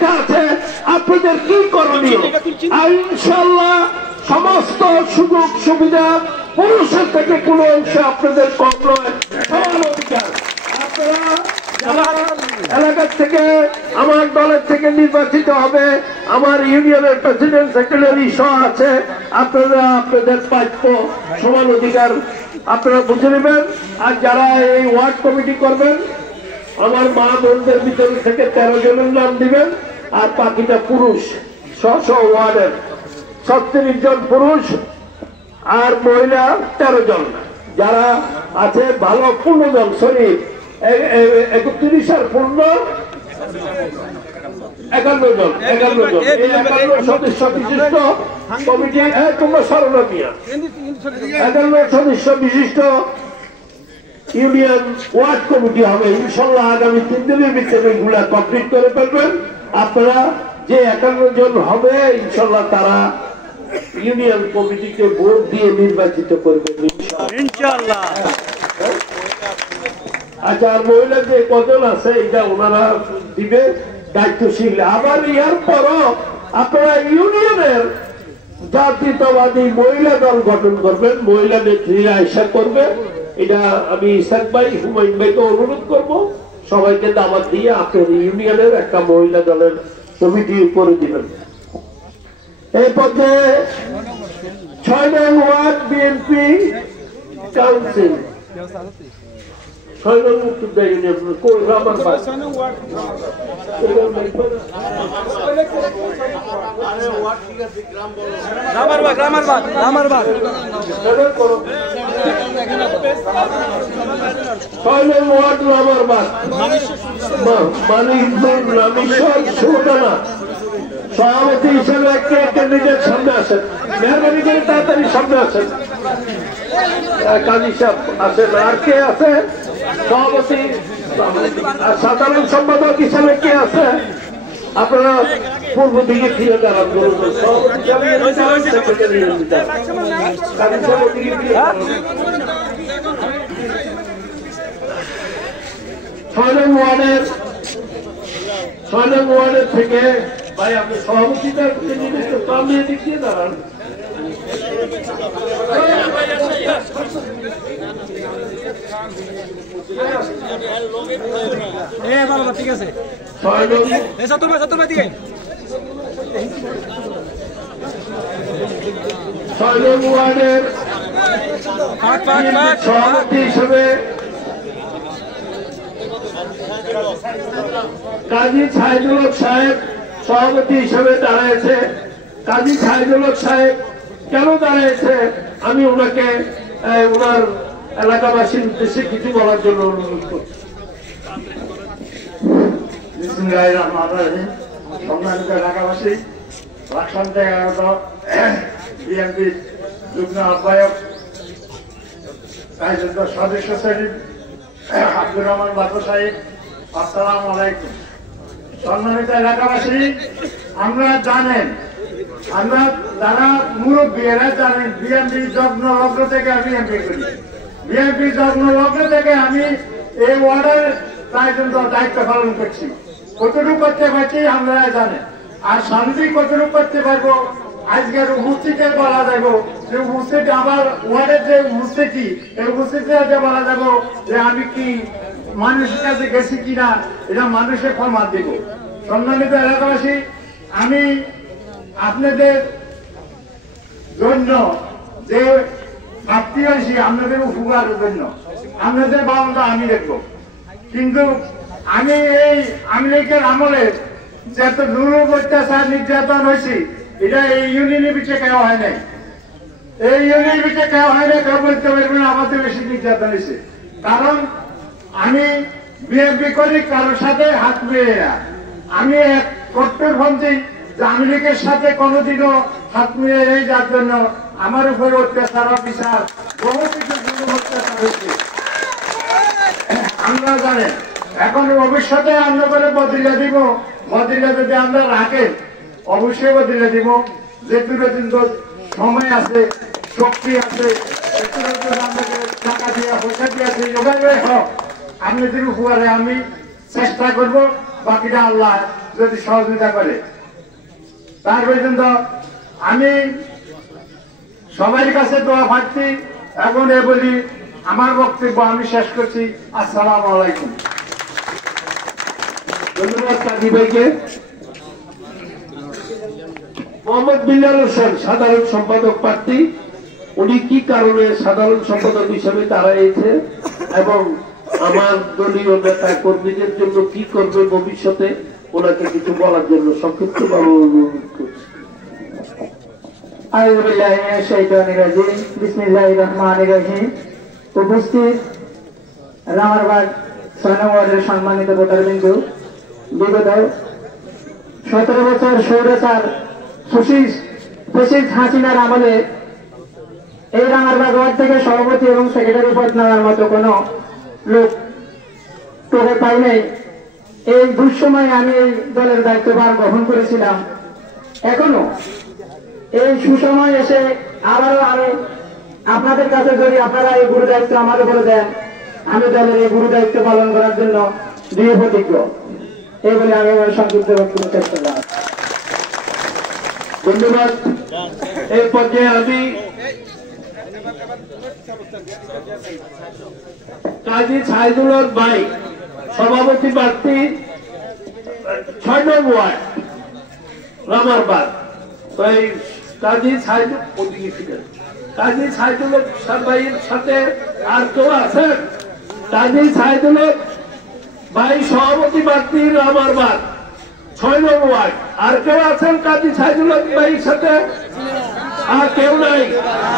লেখা আছে আপনাদের কি করণীয়। ইনশাআল্লাহ সমস্ত সুযোগ সুবিধা পুরুষের থেকে কোনো অংশ আপনাদের কম নয়, সমান অধিকার। আপনারা এলাকার থেকে আমার দলের থেকে নির্বাচিত হবে, আমার ইউনিয়নের প্রেসিডেন্ট সেক্রেটারি সহ আছে, আপনারা আপনাদের প্রাপ্য সমান অধিকার আপনারা বুঝে নেবেন। আর যারা এই ওয়ার্ড কমিটি করবেন, আমার মা বোনদের ভিতর থেকে 13 জনের নাম দিবেন, আর বাকিটা পুরুষ, স্ব ওয়ার্ডের 36 জন পুরুষ আর মহিলা 13 জন। যারা আছে ভালো 15 জন, সরি 31 আর 15 51 জন। 51 সদস্য বিশিষ্ট কমিটি, তোমরা সরলা মিয়া 51 সদস্য বিশিষ্ট ইউনিয়ন ওয়ার্ড কমিটি হবে। ইনশাল্লাহ আগামী 3 দিনের ভিতরে এগুলা কমপ্লিট করে ফেলবেন। আপনারা যে 51 জন হবে ইনশাল্লাহ তারা ইউনিয়ন কমিটিকে ভোট দিয়ে নির্বাচিত করবেন ইনশাল্লাহ। আচ্ছা, আর মহিলা যে কজন আছে এটা ওনারা দিবে দায়িত্বশীল। আবার ইয়ার পরও আপনারা ইউনিয়নের জাতীয়তাবাদী মহিলা দল গঠন করবেন, মহিলা নেত্রীরা আশা করবে। এটা আমি ইসাক ভাই, হুমায়ুন ভাইকে অনুরোধ করবো সবাইকে দাওয়াত দিয়ে আপনার ইউনিয়নের একটা মহিলা দলের কমিটি করে দিবেন। এই পথে 6 নং ওয়ার্ড বিএনপি কাউন্সিল 6 নং মুক্তিযোদ্ধা ইউনিয়ন সভাপতি হিসেবে ক্যান্ডিডেট সামনে আসেন, মেহরবানি করে তাড়াতাড়ি সামনে আসেন। কাজী সাহেব আছেন, আর কে আছে সভাপতি? সাধারণ সম্পাদক হিসেবে কে আছে? আপনারা পূর্ব দিকে ফিরে দাঁড়ান। সভাপতি ছয় নং ওয়ার্ডের থেকে ভাই আপনি সভাপতিটা নিয়ে দিক দিয়ে দাঁড়ান। ঠিক আছে, 6 নং ওয়ার্ডের সভাপতি হিসেবে কাজী সাইদুল হক সাহেব সভাপতি হিসেবে দাঁড়াইছে। কাজী সাইদুল হক সাহেব কেন দাঁড়াইছে আমি ওনাকে ওনার এলাকাবাসীর উদ্দেশ্যে কিছু বলার জন্য অনুরোধ করছি। সম্মানিত এলাকাবাসী, লাকসাম 11 বিএনপির যুগ্ম আহ্বায়ক সদস্য সচিব আব্দুর রহমান বাবু সাহেব, আসসালামু আলাইকুম। সম্মানিত এলাকাবাসী, আমরা জানেন, আমরা যারা মুরব্বী এরা জানেন বিএনপি যত্ন লগ্ন থেকে আমি এমপি করি। বিএনপি যত্ন লগ্ন থেকে আমি এই ওয়ার্ডের প্রায় দায়িত্ব পালন করছি। কতটুকু করতে পারছি আপনারা জানেন, আর শান্তি কতটুকু করতে পারবো আজকের উপস্থিতে বলা যাব। যে উপস্থিত আমার ওয়ার্ডের যে উপস্থিতি, এই উপস্থিতি বলা যাব যে আমি কি মানুষের কাছে গেছি কিনা, এটা মানুষের ক্ষমা দেব। সম্মানিত এলাকাবাসী, আমি আপনাদের জন্য যে আত্মীয় আসি আপনাদের উপকারের জন্য আপনাদের বাবা আমি দেখবো। কিন্তু আমি এই আমেরিকার আমলে যত দুর্গ অত্যাচার নির্যাতন হয়েছি এটা এই ইউনিয়নের পিছিয়ে কেউ হয় নাই। এই ইউনিয়নের পিছিয়ে কেউ হয় না, কেউ বলতে পারবেন আমাদের বেশি নির্যাতন হয়েছে। কারণ আমি বিএনপি করি, কারোর সাথে হাত মিলিয়ে না। আমি এক কট্টরপন্থী, যে আমেরিকার সাথে কোনোদিনও হাত মিলিয়ে নেই, যার জন্য আমার উপরে অত্যাচার বিচার বহু কিছু অত্যাচার হয়েছে। আমরা জানেন এখন ভবিষ্যতে আমরা করে বদলে দিব, বদলে যদি আমরা রাখেন অবশ্যই বদলে দিব। যেটুকু কিন্তু সময় আছে, শক্তি আছে, আমাকে টাকা দিয়ে পয়সা দিয়েছে, যোগাযোগ হোক আপনাদের উপকারে আমি চেষ্টা করব। বাকিটা আল্লাহ যদি সহযোগিতা করে। তার পর্যন্ত আমি সবার কাছে দোয়া প্রার্থী এবং এ বলি আমার বক্তব্য আমি শেষ করছি। আসসালামু আলাইকুম। ধন্যবাদ কাজী ভাইকে। মোহাম্মদ বিল্লাল হোসেন সাধারণ সম্পাদক প্রার্থী, উনি কি কারণে সাধারণ সম্পাদক হিসেবে দাঁড়াইছে এবং আমার দলীয় নেতা কর্মীদের জন্য কি করবে ভবিষ্যতে ওনাকে কিছু বলার জন্য সংক্ষিপ্তভাবে অনুরোধ করছি। উপস্থিত রামারবাগ ৬ নং ওয়ার্ডের সম্মানিত ভোটারবৃন্দ, বিগত ১৭ বছর স্বৈরাচার ফ্যাসিস্ট হাসিনার আমলে এই রামারবাগ ওয়ার্ড থেকে সভাপতি এবং সেক্রেটারি পদ নেওয়ার মতো কোন লোক টোকে পাই নাই। এই দুঃসময়ে আমি এই দলের দায়িত্বভার গ্রহণ করেছিলাম। এখনো এই সুসময় এসে আবারও আমি আপনাদের কাছে যদি আপনারা এই গুরু দায়িত্ব আমার উপরে দেন, আমি দলের এই গুরু দায়িত্ব পালন করার জন্য দৃঢ় প্রতিজ্ঞ। এই বলে আমি আমার সংক্ষিপ্ত বক্তব্য শেষ করলাম। ধন্যবাদ। এই পর্যায়ে আমি কাজী সাইদুল হক ভাই, সভাপতি প্রার্থী ৬ নং ওয়ার্ড রামারবাগ। তো এই কাজী সাইদুল হক ভাইয়ের সাথে আর কেউ আছেন? কাজী সাইদুল হক ভাই সভাপতি প্রার্থী রামারবাগ ৬ নং ওয়ার্ড। আর কেউ আছেন কাজী সাইদুল হক ভাইয়ের সাথে? আর কেউ নাই।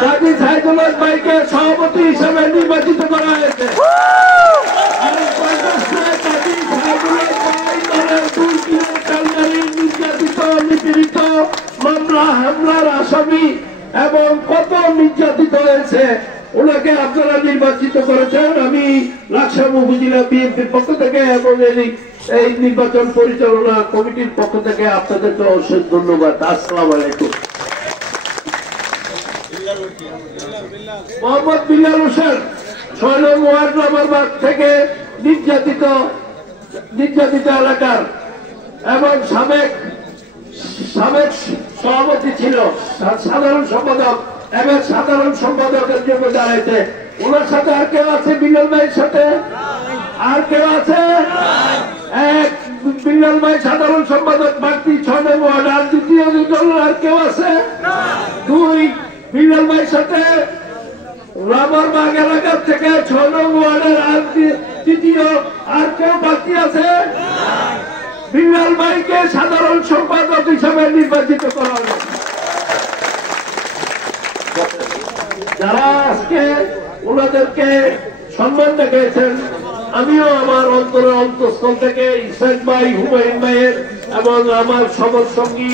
কাজী সাইদুল হক ভাইকে সভাপতি হিসেবে নির্বাচিত করা হয়েছে। নির্যাতিত নিপীড়িত মামলা হামলার আসামি এবং কত নির্যাতিত হয়েছে, ওনাকে আপনারা নির্বাচিত করেছেন। আমি লাকসাম উপজেলা বিএনপির পক্ষ থেকে এবং এই নির্বাচন পরিচালনা কমিটির পক্ষ থেকে আপনাদেরকে অশেষ ধন্যবাদ। আসসালামু আলাইকুম। মোহাম্মদ বিল্লাল হোসেন ৬ নং ওয়ার্ড রামারবাগ থেকে নির্যাতিত এলাকার এবং সাবেক সভাপতি ছিল, সাধারণ সম্পাদক এবং সাধারণ সম্পাদকের জন্য দাঁড়াইছে। ওনার সাথে আর কেউ আছে? বিল্লাল ভাইয়ের সাথে আর কেউ আছে? এক বিল্লাল ভাই সাধারণ সম্পাদক প্রার্থী ৬ নং ওয়ার্ড। আর দ্বিতীয় দলের আর কেউ আছে? ২ বিল্লাল ভাইয়ের সাথে রামারবাগ এলাকা থেকে ৬ নং ওয়ার্ডের আর তৃতীয় আর কেউ বাকি আছে? বিল্লাল ভাইকে সাধারণ সম্পাদক হিসেবে নির্বাচিত করা হবে। যারা আজকে ওনাদেরকে সম্মান দেখিয়েছেন, আমিও আমার অন্তরের অন্তঃস্থল থেকে ইসরাক ভাই, হুমায়ুন ভাইয়ের এবং আমার সমর সঙ্গী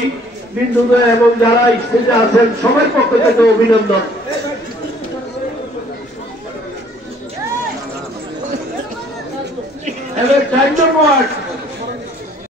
বিন্দুদের এবং যারা স্টেজে আছেন সবার পক্ষ থেকে অভিনন্দন।